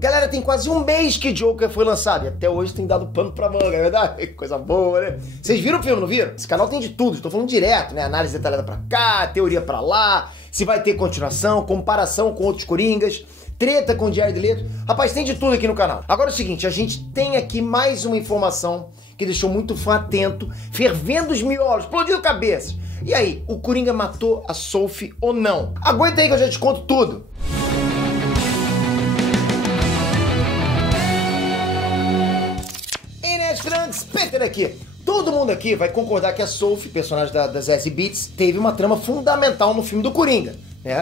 Galera, tem quase um mês que Joker foi lançado e até hoje tem dado pano pra manga, é verdade? Coisa boa, né? Vocês viram o filme, não viram? Esse canal tem de tudo, estou falando direto, né? Análise detalhada pra cá, teoria pra lá, se vai ter continuação, comparação com outros Coringas, treta com o Jared Leto. Rapaz, tem de tudo aqui no canal. Agora é o seguinte, a gente tem aqui mais uma informação que deixou muito fã atento, fervendo os miolos, explodindo cabeças. E aí, o Coringa matou a Sophie ou não? Aguenta aí que eu já te conto tudo. Trunks, Peter aqui. Todo mundo aqui vai concordar que a Sophie, personagem das Zazie Beetz, teve uma trama fundamental no filme do Coringa.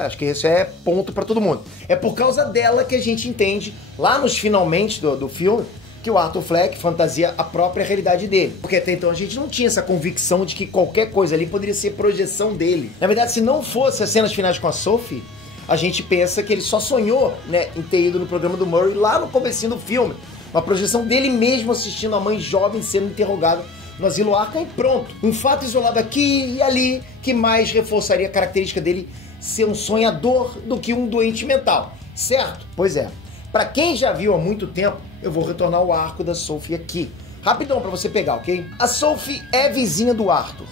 Acho que isso é ponto pra todo mundo. É por causa dela que a gente entende, lá nos finalmente do filme, que o Arthur Fleck fantasia a própria realidade dele. Porque até então a gente não tinha essa convicção de que qualquer coisa ali poderia ser projeção dele. Na verdade, se não fosse as cenas finais com a Sophie, a gente pensa que ele só sonhou, né, em ter ido no programa do Murray lá no comecinho do filme. Uma projeção dele mesmo assistindo a mãe jovem sendo interrogada no asilo Arkham e pronto. Um fato isolado aqui e ali que mais reforçaria a característica dele ser um sonhador do que um doente mental, certo? Pois é. Pra quem já viu há muito tempo, eu vou retornar ao arco da Sophie aqui. Rapidão pra você pegar, ok? A Sophie é vizinha do Arthur.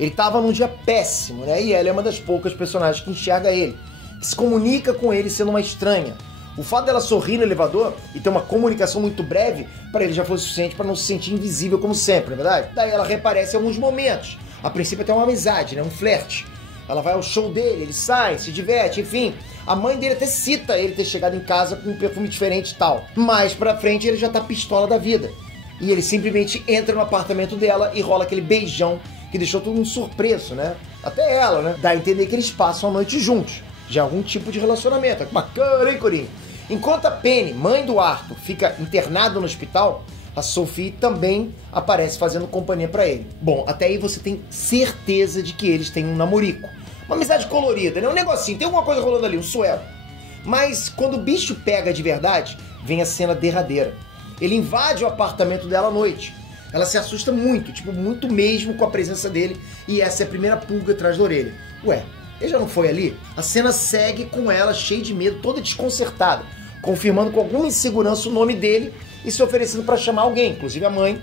Ele tava num dia péssimo, né? E ela é uma das poucas personagens que enxerga ele, que se comunica com ele sendo uma estranha. O fato dela sorrir no elevador e ter uma comunicação muito breve, para ele já foi o suficiente para não se sentir invisível como sempre, não é verdade? Daí ela reaparece em alguns momentos. A princípio até uma amizade, né? Um flerte. Ela vai ao show dele, ele sai, se diverte, enfim. A mãe dele até cita ele ter chegado em casa com um perfume diferente e tal. Mais pra frente ele já tá pistola da vida. E ele simplesmente entra no apartamento dela e rola aquele beijão que deixou todo mundo surpreso, né? Até ela, né? Dá a entender que eles passam a noite juntos. Já algum tipo de relacionamento. Bacana, hein, Coringa? Enquanto a Penny, mãe do Arthur, fica internada no hospital, a Sophie também aparece fazendo companhia pra ele. Bom, até aí você tem certeza de que eles têm um namorico. Uma amizade colorida, né? Um negocinho, tem alguma coisa rolando ali, um suelo. Mas quando o bicho pega de verdade, vem a cena derradeira. Ele invade o apartamento dela à noite. Ela se assusta muito, tipo, muito mesmo com a presença dele, e essa é a primeira pulga atrás da orelha. Ué, ele já não foi ali? A cena segue com ela cheia de medo, toda desconcertada, confirmando com alguma insegurança o nome dele e se oferecendo para chamar alguém, inclusive a mãe.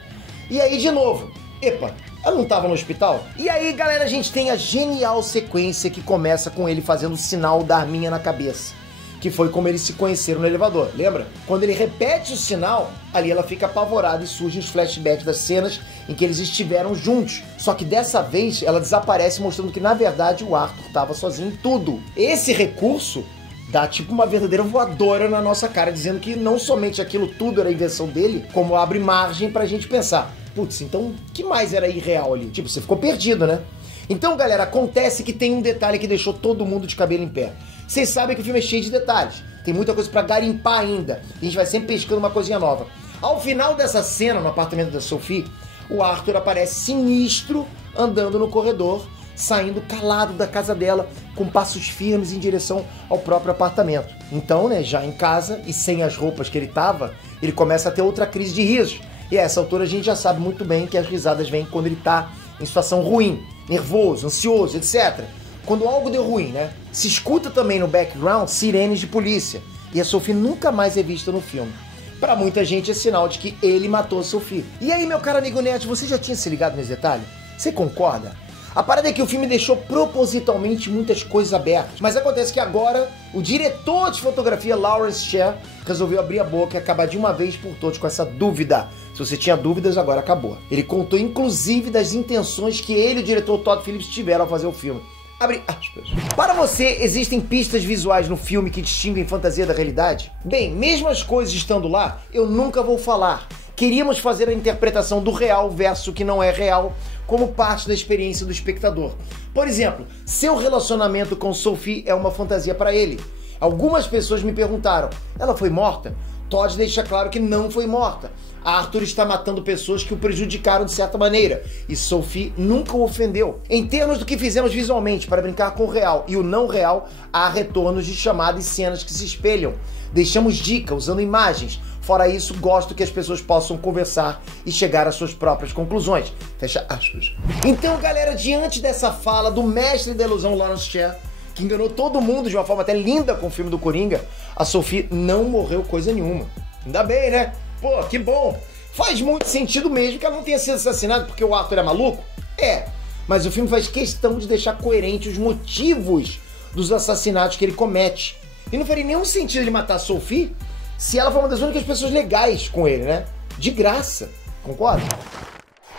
E aí, de novo, epa, ela não estava no hospital? E aí, galera, a gente tem a genial sequência que começa com ele fazendo o sinal da arminha na cabeça, que foi como eles se conheceram no elevador, lembra? Quando ele repete o sinal, ali ela fica apavorada e surgem os flashbacks das cenas em que eles estiveram juntos. Só que dessa vez ela desaparece mostrando que na verdade o Arthur estava sozinho em tudo. Esse recurso dá tipo uma verdadeira voadora na nossa cara, dizendo que não somente aquilo tudo era invenção dele, como abre margem pra gente pensar, putz, então o que mais era irreal ali? Tipo, você ficou perdido, né? Então, galera, acontece que tem um detalhe que deixou todo mundo de cabelo em pé. Vocês sabem que o filme é cheio de detalhes, tem muita coisa pra garimpar ainda, e a gente vai sempre pescando uma coisinha nova. Ao final dessa cena, no apartamento da Sophie, o Arthur aparece sinistro andando no corredor, saindo calado da casa dela, com passos firmes em direção ao próprio apartamento. Então, né, já em casa e sem as roupas que ele tava, ele começa a ter outra crise de risos. E a essa altura a gente já sabe muito bem que as risadas vêm quando ele tá em situação ruim, nervoso, ansioso, etc. Quando algo deu ruim, né? Se escuta também no background sirenes de polícia. E a Sophie nunca mais é vista no filme. Pra muita gente é sinal de que ele matou a Sophie. E aí, meu caro amigo Neto, você já tinha se ligado nesse detalhe? Você concorda? A parada é que o filme deixou propositalmente muitas coisas abertas. Mas acontece que agora, o diretor de fotografia, Lawrence Sher, resolveu abrir a boca e acabar de uma vez por todas com essa dúvida. Se você tinha dúvidas, agora acabou. Ele contou inclusive das intenções que ele e o diretor Todd Phillips tiveram ao fazer o filme. Abre aspas. Para você, existem pistas visuais no filme que distinguem fantasia da realidade? Bem, mesmo as coisas estando lá, eu nunca vou falar. Queríamos fazer a interpretação do real versus o que não é real como parte da experiência do espectador. Por exemplo, seu relacionamento com Sophie é uma fantasia para ele. Algumas pessoas me perguntaram, ela foi morta? Todd deixa claro que não foi morta. Arthur está matando pessoas que o prejudicaram de certa maneira, e Sophie nunca o ofendeu. Em termos do que fizemos visualmente para brincar com o real e o não real, há retornos de chamada e cenas que se espelham. Deixamos dica usando imagens. Fora isso, gosto que as pessoas possam conversar e chegar às suas próprias conclusões. Fecha aspas. Então, galera, diante dessa fala do mestre da ilusão Lawrence Sher, que enganou todo mundo de uma forma até linda com o filme do Coringa, a Sophie não morreu coisa nenhuma. Ainda bem, né? Pô, que bom. Faz muito sentido mesmo que ela não tenha sido assassinada porque o Arthur é maluco? É. Mas o filme faz questão de deixar coerente os motivos dos assassinatos que ele comete. E não faria nenhum sentido ele matar a Sophie se ela foi uma das únicas pessoas legais com ele, né? De graça. Concorda?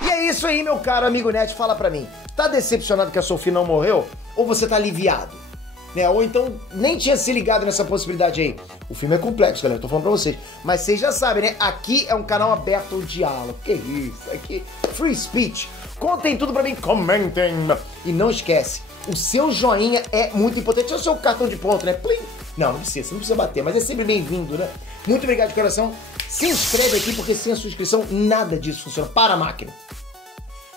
E é isso aí, meu caro amigo Net, fala pra mim. Tá decepcionado que a Sophie não morreu? Ou você tá aliviado? Né? Ou então nem tinha se ligado nessa possibilidade aí. O filme é complexo, galera, tô falando pra vocês. Mas vocês já sabem, né? Aqui é um canal aberto ao diálogo. Que isso? Aqui, free speech. Contem tudo pra mim, comentem. E não esquece, o seu joinha é muito importante. É o seu cartão de ponto, né? Plim. Não precisa, você não precisa bater, mas é sempre bem-vindo, né? Muito obrigado de coração. Se inscreve aqui, porque sem a sua inscrição, nada disso funciona. Para a máquina.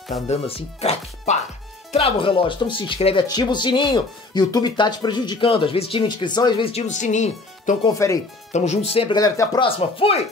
Tá andando assim, crack, para. Trava o relógio, então se inscreve, ativa o sininho. YouTube tá te prejudicando, às vezes tira a inscrição, às vezes tira o sininho. Então confere aí. Tamo junto sempre, galera. Até a próxima. Fui!